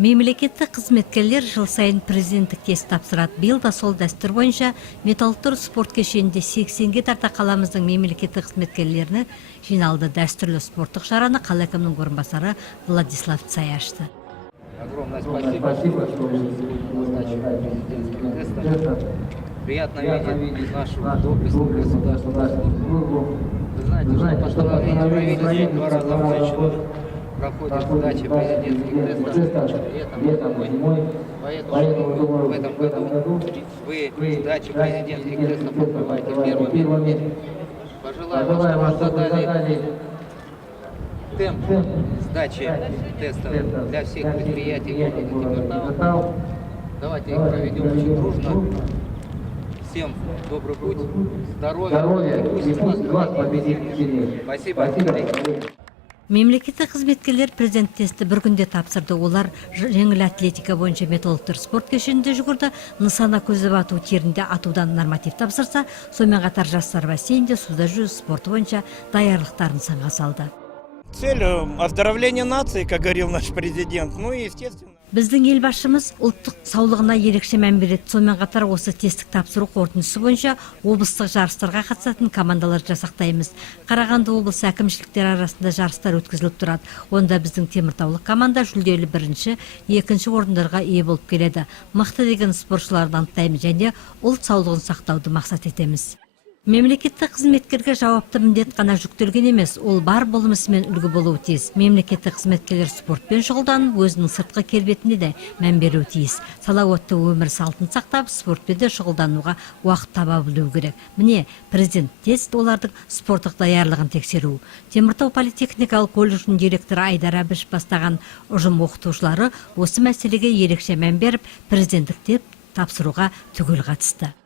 Мемлекеттік қызметкерлер жыл сайын президенттік тест тапсырады. Биыл да сол дәстүр бойынша Металлург спорт кешенінде 80-ге тарта қаламыздың мемлекеттік қызметкерлеріне жиналды. Дәстүрлі спорттық шараны қала әкімінің орынбасары Владислав Цай ашты. Огромное спасибо, что вы сдачу президентских тестов. Приятно видеть нашу доблестную государственную службу. Вы знаете, что постановление правительства 2 раза в месяц проходит сдача президентских тестов, летом и зимой. Поэтому, думаю, в этом году вы сдачу президентских тестов открываете первым месте. Пожелаю вам, чтобы вы задали темп сдачи тестов для всех предприятий города Темиртау. Давайте их проведем очень дружно. Всем добрый путь, здоровья и пусть вас победит сильнейший. Спасибо. Мемлекеттік қызметкерлер президент тесті бір күнде тапсырды. Олар жеңіл атлетика бойынша Металлург спорт кешенінде жүгірді. Нысана көздеп ату терінде атудан норматив тапсырса, сонымен қатар жастар бассейнде суда жүзу спорты бойынша даярлықтарын сынға салды. Цель оздоровления нации, как говорил наш президент, ну и естественно. Біздің елбасшымыз ұлттық саулығына ерекше мән береді. Сонымен қатар осы тесттік тапсыру қорытындысы бойынша облыстық жарыстарға қатысатын командалар жасақтаймыз. Қарағанды облысы әкімшіліктер арасында жарыстар өткізіліп тұрады. Онда біздің теміртаулық команда жүлделі 1-ші, 2-ші орындарға ие болып келеді. Мықты деген спортшыларды анықтаймыз және ұлт саулығын сақтауды мақсат етеміз. Мемлекеттік қызметкерге жауапты міндет қана жүктелген емес, ол бар болмысымен үлгі болуы тиіс. Мемлекеттік қызметкерлер спортпен шұғылданып, өзінің сыртқы келбетіне де мән беруі тиіс. Салауатты өмір салтын сақтап, спортпен де шұғылдануға уақыт таба білуі керек. Міне, президент тест олардың спорттық даярлығын тексеру. Теміртау политехникалық колледжінің директоры Айдар Әбіш бастаған ұжым оқытушылары осы мәселеге ерекше мән беріп, президенттік тест тапсыруға түгел қатысты.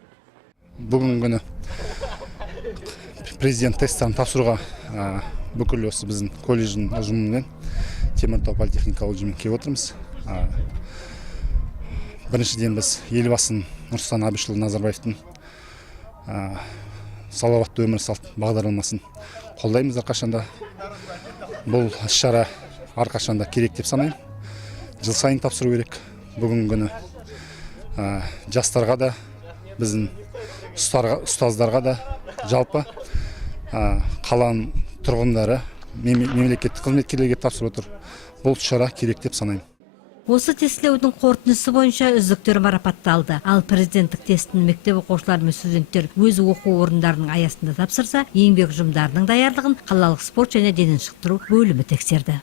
Бүгін күні президент тесттарын тапсыруға бүкіл осы біздің колледждің ұжымымен Теміртау политехникалық ұжымымен келіп отырмыз. Біріншіден біз елбасы Нұрсұлтан Әбішұлы Назарбаевтың салауатты өмір салт бағдарламасын қолдаймыз әрқашанда. Бұл іс-шара әрқашанда керек деп санаймын. Жыл сайын тапсыру керек. Бүгін күні жастарға да, біздің ұстаздарға да, жалпы қаланың тұрғындары, мемлекеттік қызметкерлерге тапсырып отыр. Бұл шара керек деп санаймын. Осы тестілеудің қорытындысы бойынша үздіктер марапатталды. Ал президенттік тестін мектеп оқушылары мен студенттер өз оқу орындарының аясында тапсырса, еңбек ұжымдарының даярлығын қалалық спорт және дене шынықтыру бөлімі тексерді.